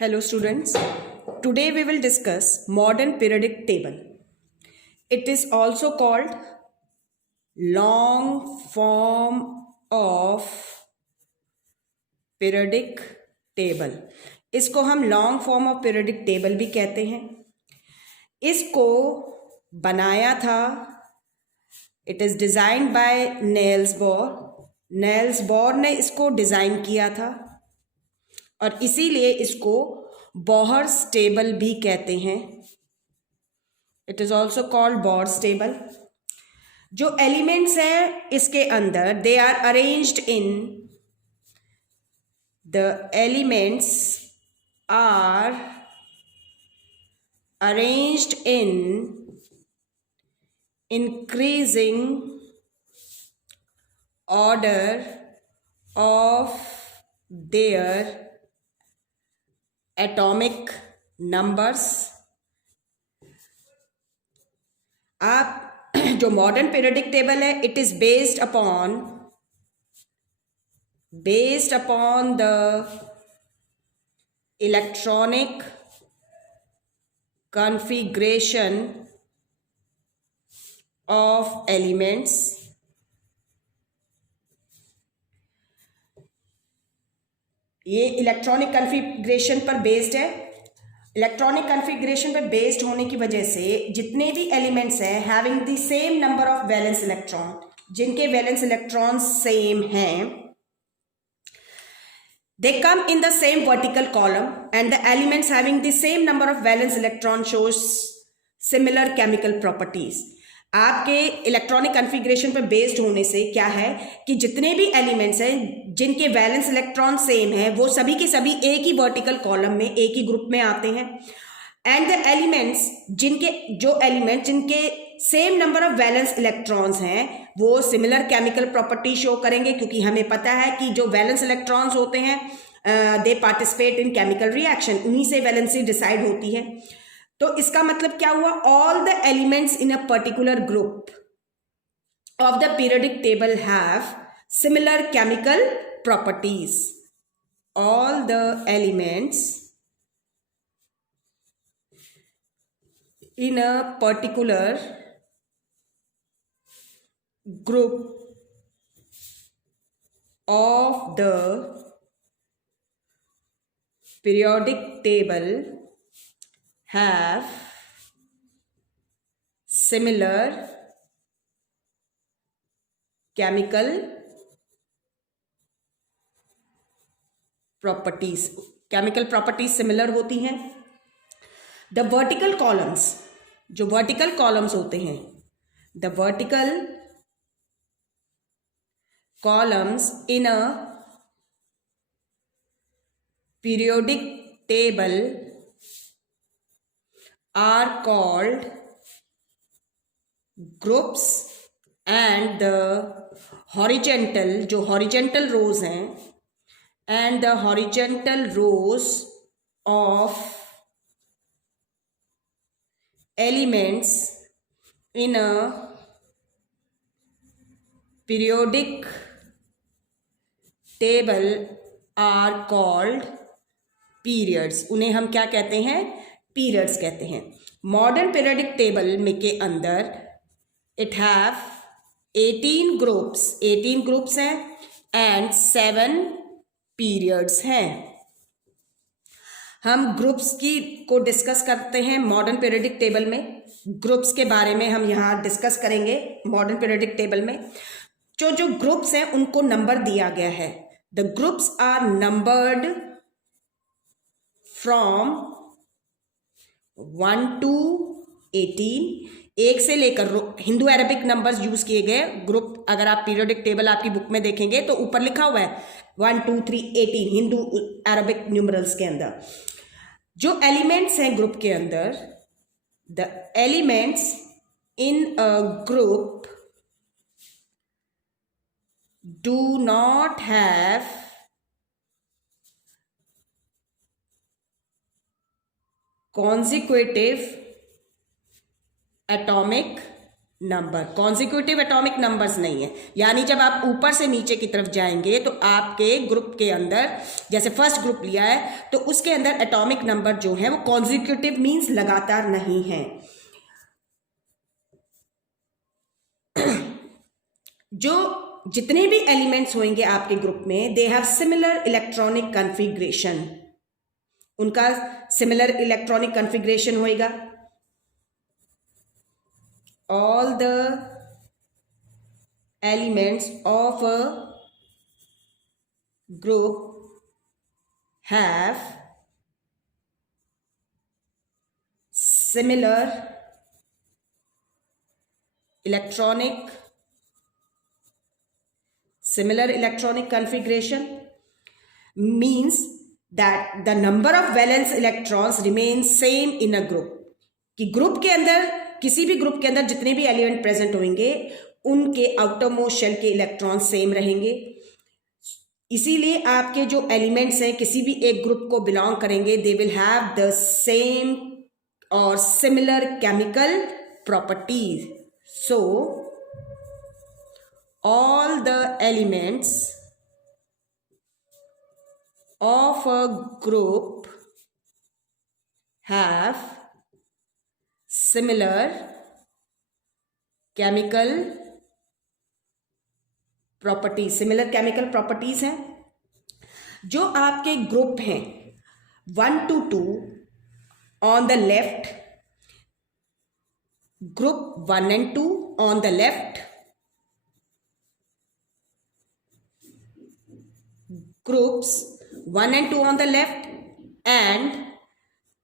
Hello students, today we will discuss modern periodic table. It is also called long form of periodic table. इसको हम long form of periodic table भी कहते हैं. इसको बनाया था, it is designed by Niels Bohr. Niels Bohr ने इसको डिज़ाइन किया था और इसीलिए इसको बोहर्स टेबल भी कहते हैं. It is also called Bohr's table. जो एलिमेंट्स हैं इसके अंदर, they are arranged in the elements are arranged in increasing order of their atomic numbers. आप जो मॉडर्न पीरियोडिक टेबल है, it is based upon the electronic configuration of elements. ये electronic configuration पर based है. Electronic configuration पर based होने की वजह से जितने भी एलिमेंट्स हैं having the same number of valence electron, जिनके वैलेंस इलेक्ट्रॉन सेम हैं, they come in the same vertical column and the elements having the same number of valence electron shows similar chemical properties. आपके electronic configuration पर based होने से क्या है कि जितने भी एलिमेंट्स हैं जिनके वैलेंस इलेक्ट्रॉन सेम है वो सभी के सभी एक ही वर्टिकल कॉलम में, एक ही ग्रुप में आते हैं. एंड द एलिमेंट्स जिनके same number of valence electrons हैं वो सिमिलर केमिकल प्रॉपर्टी शो करेंगे, क्योंकि हमें पता है कि जो वैलेंस इलेक्ट्रॉन्स होते हैं दे पार्टिसिपेट इन केमिकल रिएक्शन, उन्हीं से वैलेंसी डिसाइड होती है. तो इसका मतलब क्या हुआ, all the elements in a particular group of the periodic table have similar chemical properties. All the elements in a particular group of the periodic table have similar chemical properties. chemical properties similar होती हैं. The vertical columns, जो vertical columns होते हैं, the vertical columns in a periodic table are called groups and the horizontal, जो horizontal rows हैं, and the horizontal rows of elements in a periodic table are called periods. उन्हें हम क्या कहते हैं, periods कहते हैं. मॉडर्न पीरियोडिक टेबल में के अंदर it have 18 ग्रुप्स हैं एंड 7 periods हैं. हम ग्रुप्स को डिस्कस करते हैं मॉडर्न पीरियोडिक टेबल में. ग्रुप्स के बारे में हम यहाँ डिस्कस करेंगे मॉडर्न पीरियोडिक टेबल में. जो ग्रुप्स हैं उनको नंबर दिया गया है. The groups are numbered from 1 to 18. एक से लेकर हिंदू अरेबिक नंबर्स यूज किए गए. ग्रुप अगर आप पीरियोडिक टेबल आपकी बुक में देखेंगे तो ऊपर लिखा हुआ है 1 2 3 18 हिंदू अरेबिक न्यूमरल्स के अंदर. जो एलिमेंट्स हैं ग्रुप के अंदर, the elements in a group do not have consecutive atomic number, consecutive atomic numbers नहीं है। यानी जब आप ऊपर से नीचे की तरफ जाएंगे तो आपके ग्रुप के अंदर, जैसे फर्स्ट ग्रुप लिया है तो उसके अंदर एटॉमिक नंबर जो है वो कॉन्जिक्यूटिव मीन्स लगातार नहीं है। जो जितने भी एलिमेंट्स होंगे आपके ग्रुप में, they have similar electronic configuration, उनका सिमिलर इलेक्ट्रॉनिक कॉन्फ़िगरेशन होएगा। All the elements of a group have similar electronic configuration, means that the number of valence electrons remains same in a group, कि group के अंदर, किसी भी group के अंदर जितने भी एलिमेंट प्रेजेंट होंगे उनके आउटर मोस्ट शेल के इलेक्ट्रॉन सेम रहेंगे। इसीलिए आपके जो एलिमेंट्स हैं किसी भी एक ग्रुप को बिलोंग करेंगे, they will have the same और similar chemical properties. So all the elements of a group have similar chemical properties हैं। जो आपके ग्रुप हैं 1 to 2 on the left, group 1 and 2 on the left, groups 1 and 2 on the left, and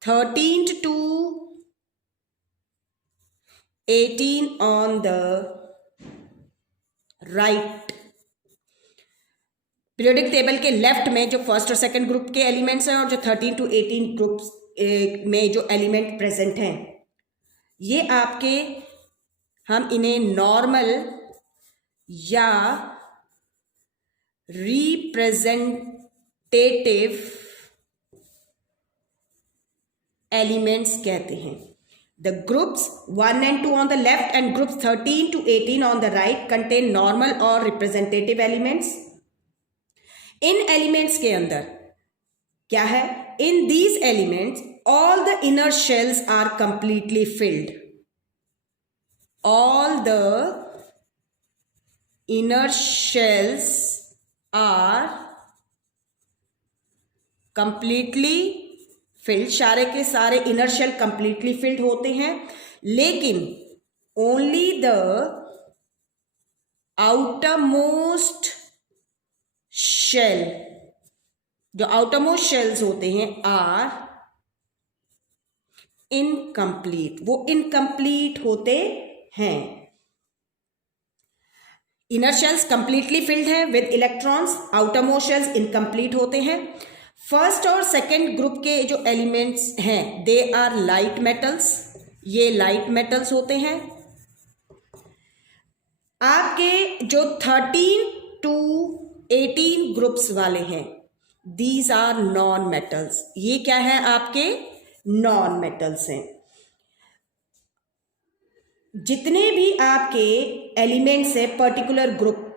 13 to 18 on the right। Periodic table के left में जो first और second group के elements हैं और जो 13 to 18 ग्रुप्स में जो एलिमेंट प्रेजेंट हैं, ये आपके, हम इन्हें नॉर्मल या रिप्रेजेंटेटिव एलिमेंट्स कहते हैं। The groups 1 and 2 on the left and groups 13 to 18 on the right contain normal or representative elements। In elements के अंदर क्या है? In these elements all the inner shells are completely filled। All the inner shells are completely field, सारे के सारे inner shell completely filled होते हैं, लेकिन only the outermost shell, जो आउटर मोस्ट शेल्स होते हैं आर इनकम्प्लीट, वो इनकम्प्लीट होते हैं। इनर शेल्स कंप्लीटली फिल्ड है with electrons, outermost shells incomplete होते हैं। फर्स्ट और सेकेंड ग्रुप के जो एलिमेंट्स हैं दे आर लाइट मेटल्स, ये लाइट मेटल्स होते हैं। आपके जो 13 to 18 ग्रुप्स वाले हैं दीज आर नॉन मेटल्स, ये क्या है? आपके नॉन मेटल्स हैं। जितने भी आपके एलिमेंट्स है particular group,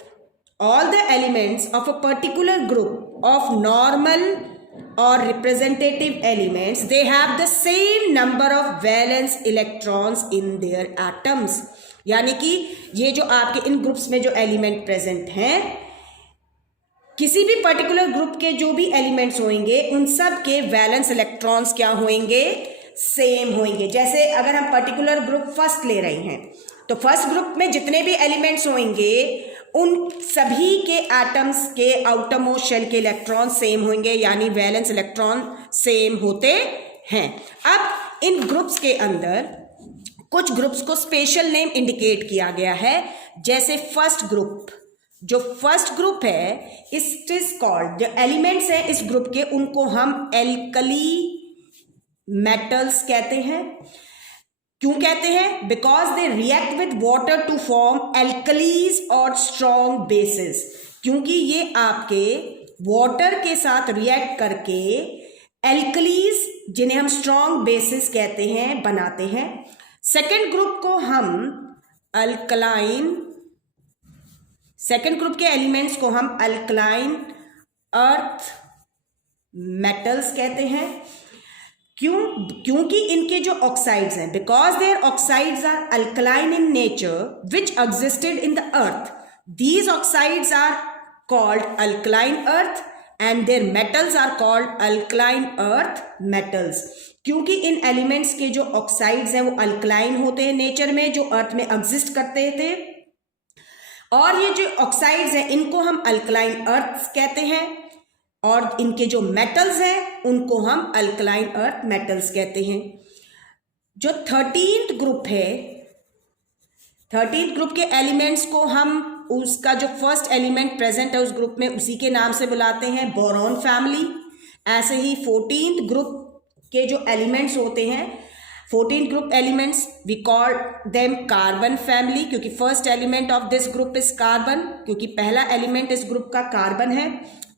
all the elements of a particular group of normal or representative elements, they have the same number of valence electrons in their atoms। यानी कि ये जो आपके इन ग्रुप्स में जो एलिमेंट प्रेजेंट हैं, किसी भी पर्टिकुलर ग्रुप के जो भी एलिमेंट्स होंगे उन सब के वैलेंस इलेक्ट्रॉन्स क्या होंगे? सेम होंगे। जैसे अगर हम पर्टिकुलर ग्रुप फर्स्ट ले रहे हैं तो फर्स्ट ग्रुप में जितने भी एलिमेंट्स होंगे उन सभी के एटम्स के आउटर मोस्ट शेल के इलेक्ट्रॉन सेम होंगे, यानी वैलेंस इलेक्ट्रॉन सेम होते हैं। अब इन ग्रुप्स के अंदर कुछ ग्रुप्स को स्पेशल नेम इंडिकेट किया गया है, जैसे फर्स्ट ग्रुप, जो फर्स्ट ग्रुप है इट इज कॉल्ड, जो एलिमेंट्स हैं इस ग्रुप के उनको हम एल्कली मेटल्स कहते हैं। क्यों कहते हैं? Because they react with water to form alkalis और स्ट्रॉन्ग बेसिस, क्योंकि ये आपके वाटर के साथ रिएक्ट करके एल्कलीज, जिन्हें हम स्ट्रॉन्ग बेसिस कहते हैं, बनाते हैं। सेकेंड ग्रुप को हम अल्कलाइन, सेकेंड ग्रुप के एलिमेंट्स को हम अल्कलाइन अर्थ मेटल्स कहते हैं। क्योंकि इनके जो ऑक्साइड्स हैं, because their oxides are alkaline in nature which existed in the earth, these oxides are called alkaline earth and their metals are called alkaline earth metals. क्योंकि इन एलिमेंट्स के जो ऑक्साइड्स हैं वो अल्कलाइन होते हैं नेचर में, जो अर्थ में एग्जिस्ट करते थे, और ये जो ऑक्साइड्स हैं इनको हम अल्कलाइन अर्थ कहते हैं, और इनके जो मेटल्स हैं उनको हम अल्कलाइन अर्थ मेटल्स कहते हैं। जो 13th ग्रुप है, 13th ग्रुप के एलिमेंट्स को हम, उसका जो फर्स्ट एलिमेंट प्रेजेंट है उस ग्रुप में, उसी के नाम से बुलाते हैं बोरॉन फैमिली। ऐसे ही 14th ग्रुप के जो एलिमेंट्स होते हैं, 14th group elements we call them carbon family, क्योंकि first element of this group is carbon, क्योंकि पहला एलिमेंट इस ग्रुप का कार्बन है।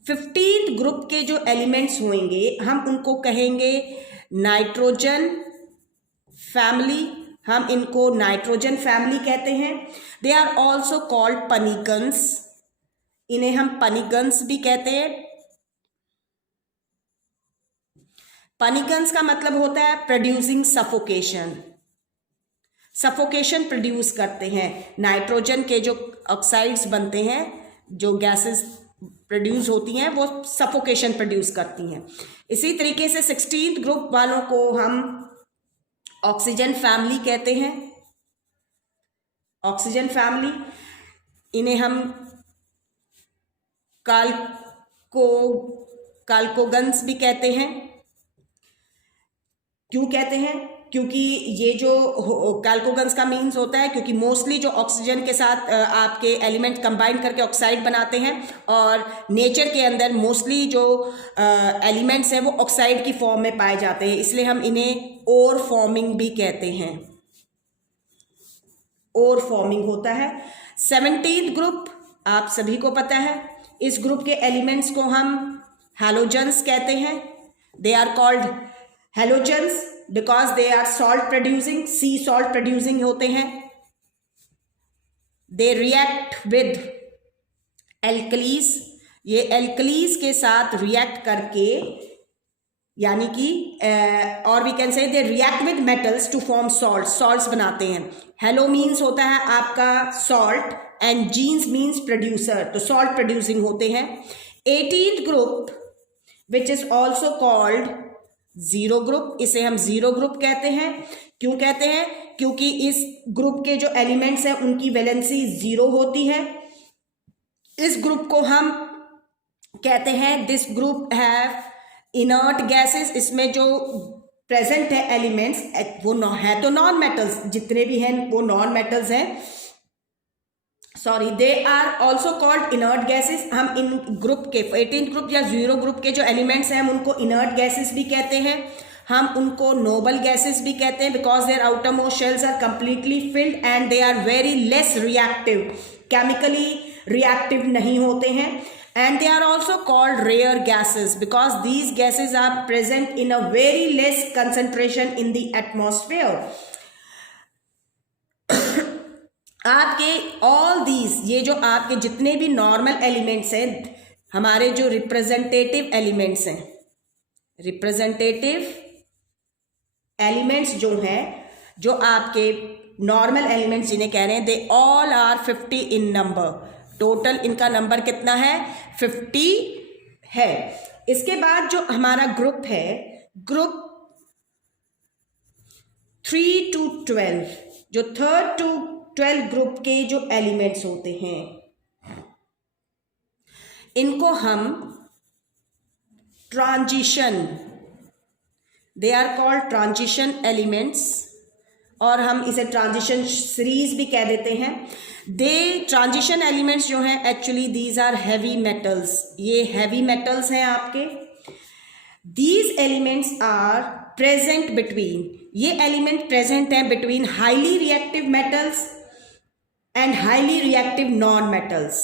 15th ग्रुप के जो एलिमेंट्स होंगे हम उनको कहेंगे नाइट्रोजन फैमिली, हम इनको नाइट्रोजन फैमिली कहते हैं। दे आर ऑल्सो कॉल्ड पनीगन्स, इन्हें हम पनीगन्स भी कहते हैं। पनीगन्स का मतलब होता है प्रोड्यूसिंग सफोकेशन, सफोकेशन प्रोड्यूस करते हैं। नाइट्रोजन के जो ऑक्साइड्स बनते हैं, जो गैसेस प्रोड्यूस होती हैं, वो सफोकेशन प्रोड्यूस करती हैं। इसी तरीके से 16th ग्रुप वालों को हम ऑक्सीजन फैमिली कहते हैं, ऑक्सीजन फैमिली। इन्हें हम काल्कोगन्स भी कहते हैं। क्यों कहते हैं? क्योंकि ये जो काल्कोगन्स का मीन्स होता है, क्योंकि मोस्टली जो ऑक्सीजन के साथ आपके एलिमेंट कंबाइन करके ऑक्साइड बनाते हैं, और नेचर के अंदर मोस्टली जो एलिमेंट्स हैं वो ऑक्साइड की फॉर्म में पाए जाते हैं, इसलिए हम इन्हें ओर फॉर्मिंग भी कहते हैं, ओर फॉर्मिंग होता है। 17th ग्रुप आप सभी को पता है, इस ग्रुप के एलिमेंट्स को हम हैलोजन्स कहते हैं। They are called halogens because they are salt producing, sea salt producing होते हैं। दे रिएक्ट विद एल्कलीज, ये एल्कलीज के साथ रिएक्ट करके, यानी कि और we can say they react with metals to form salt, salts बनाते हैं। हेलो मीन्स होता है आपका salt and gens means producer, तो सॉल्ट प्रोड्यूसिंग होते हैं। 18th group which is also called zero group, इसे हम जीरो ग्रुप कहते हैं। क्यों कहते हैं? क्योंकि इस ग्रुप के जो एलिमेंट्स हैं उनकी वैलेंसी जीरो होती है। इस ग्रुप को हम कहते हैं, this group have inert gases, इसमें जो प्रेजेंट है एलिमेंट्स वो है तो नॉन मेटल्स, जितने भी हैं वो नॉन मेटल्स हैं, sorry, they are also called inert gases. हम इन ग्रुप के 18th ग्रुप या जीरो ग्रुप के जो एलिमेंट्स हैं हम उनको इनर्ट गैसेस भी कहते हैं, हम उनको नोबल गैसेस भी कहते हैं, because their outermost shells are completely filled and they are very less reactive, chemically reactive नहीं होते हैं। And they are also called rare gases because these gases are present in a very less concentration in the atmosphere. आपके all these, ये जो आपके जितने भी normal elements हैं, हमारे जो रिप्रेजेंटेटिव एलिमेंट्स हैं, रिप्रेजेंटेटिव एलिमेंट्स जो हैं, जो आपके नॉर्मल एलिमेंट्स जिन्हें कह रहे हैं, they all are 50 in number. Total इनका नंबर कितना है? 50 है। इसके बाद जो हमारा ग्रुप है, ग्रुप 3 to 12, जो 3rd to 12 ग्रुप के जो एलिमेंट्स होते हैं इनको हम transition, they are called transition elements, और हम इसे ट्रांजिशन सीरीज भी कह देते हैं। दे ट्रांजिशन एलिमेंट्स जो हैं actually these are heavy metals, ये हैवी मेटल्स हैं आपके। These elements are present between, ये एलिमेंट प्रेजेंट हैं between highly reactive metals and highly reactive non-metals,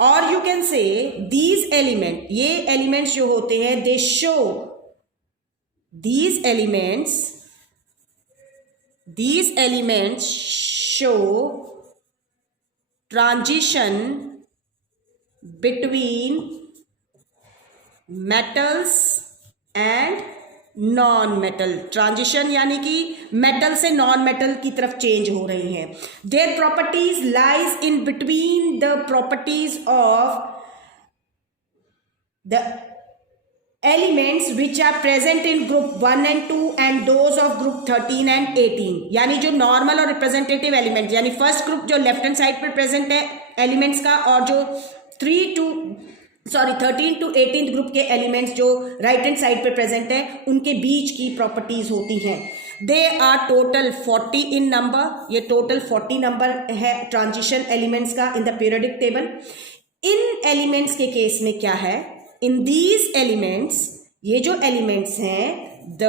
or you can say these element, ये elements जो होते हैं they show, these elements these elements show transition between metals and non metal. Transition यानी कि metal से non metal की तरफ change हो रही हैं. Their properties lies in between the properties of the elements which are present in group 1 and 2 and those of group 13 and 18. यानी जो नॉर्मल और रिप्रेजेंटेटिव एलिमेंट, यानी फर्स्ट ग्रुप जो लेफ्ट हैंड साइड पर प्रेजेंट है एलिमेंट्स का, और जो 13 to 18 ग्रुप के एलिमेंट्स जो राइट हैंड साइड पे प्रेजेंट है, उनके बीच की प्रॉपर्टीज होती हैं. They are total 40 in number. ये टोटल 40 नंबर है ट्रांजिशन एलिमेंट्स का in the periodic table. In elements के केस में क्या है, इन दीज एलिमेंट्स, ये जो एलिमेंट्स हैं, the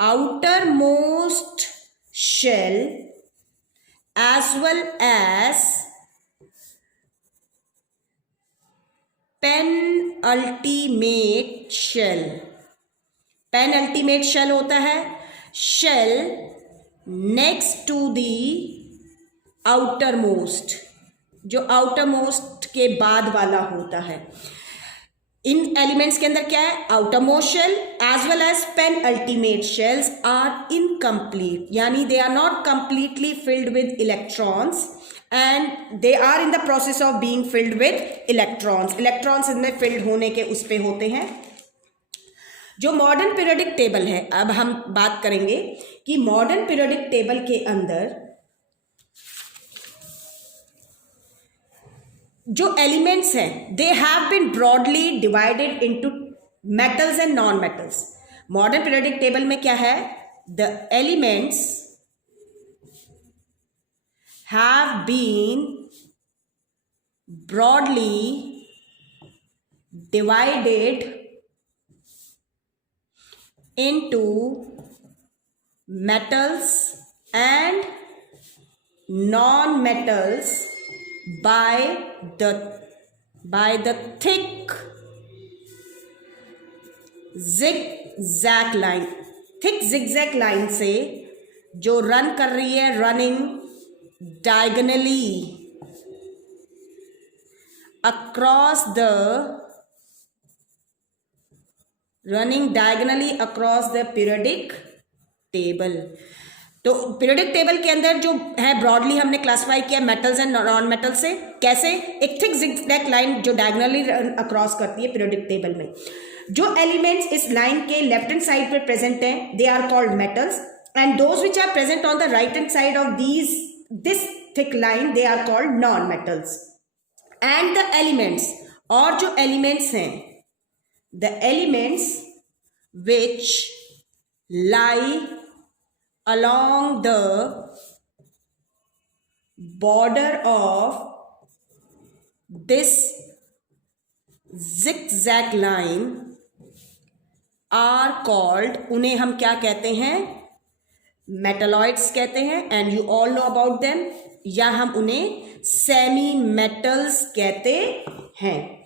outermost shell as well as penultimate shell. Penultimate shell होता है shell next to the outermost, जो आउटर मोस्ट के बाद वाला होता है. इन एलिमेंट्स के अंदर क्या है, outermost shell as well as penultimate shells are incomplete, यानी they are not completely filled with electrons and they are in the process of being filled with electrons. electrons इनमें filled होने के उस पे होते हैं. जो मॉडर्न पीरियोडिक टेबल है, अब हम बात करेंगे कि मॉडर्न पीरियोडिक टेबल के अंदर जो एलिमेंट्स हैं, they have been broadly divided into metals and non metals. Modern periodic table में क्या है, the elements have been broadly divided into metals and non-metals by the thick zigzag line. thick zigzag line से जो run कर रही है, running diagonally across the periodic table. तो periodic table के अंदर जो है ब्रॉडली हमने क्लासिफाई किया मेटल्स एंड नॉन मेटल से. कैसे, एक थिक जिगजैग लाइन जो डायगोनली अक्रॉस करती है पीरियोडिक टेबल में. जो एलिमेंट्स इस लाइन के लेफ्ट हैंड साइड पे प्रेजेंट हैं, they are called metals, and those which are present on the right hand side of this thick line, they are called non metals. and the elements, और जो elements हैं, the elements which lie along the border of this zigzag line are called, उन्हें हम क्या कहते हैं, metalloids कहते हैं. And you all know about them. या हम उन्हें सेमी मेटल्स कहते हैं.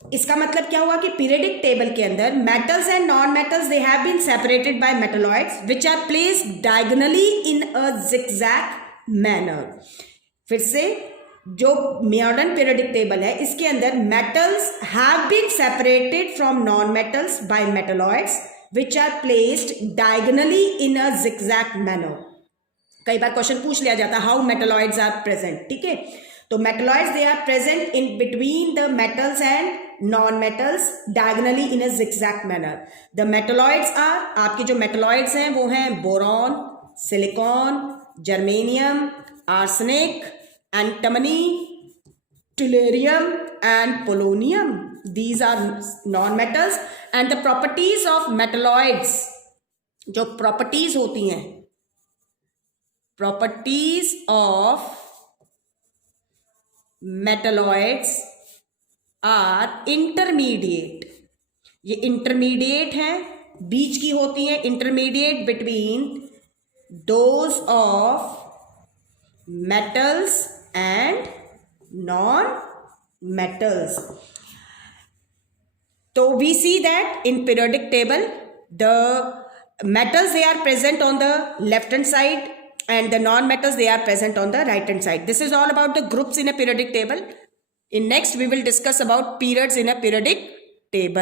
इसका मतलब क्या हुआ कि पीरियोडिक टेबल के अंदर metals and non metals, they have been separated by metalloids which are placed diagonally in a zigzag manner. फिर से जो मॉडर्न पीरियोडिक टेबल है, इसके अंदर metals have been separated from non metals by metalloids which are placed diagonally in a zigzag manner. कई बार question पूछ लिया जाता है हाउ मेटलॉइड्स आर प्रेजेंट. ठीक है, तो metalloids they are present in between the metals and non metals diagonally in a zigzag manner. The metalloids are, आपके जो मेटलॉइड्स हैं वो हैं boron, silicon, germanium, arsenic, antimony, tellurium and polonium. These are non-metals. And the properties of metalloids, जो properties होती हैं, properties of metalloids are intermediate. ये intermediate हैं, बीच की होती हैं, intermediate between those of metals and non-metals. So we see that in periodic table the metals, they are present on the left hand side, and the non-metals, they are present on the right hand side. This is all about the groups in a periodic table. In next, we will discuss about periods in a periodic table.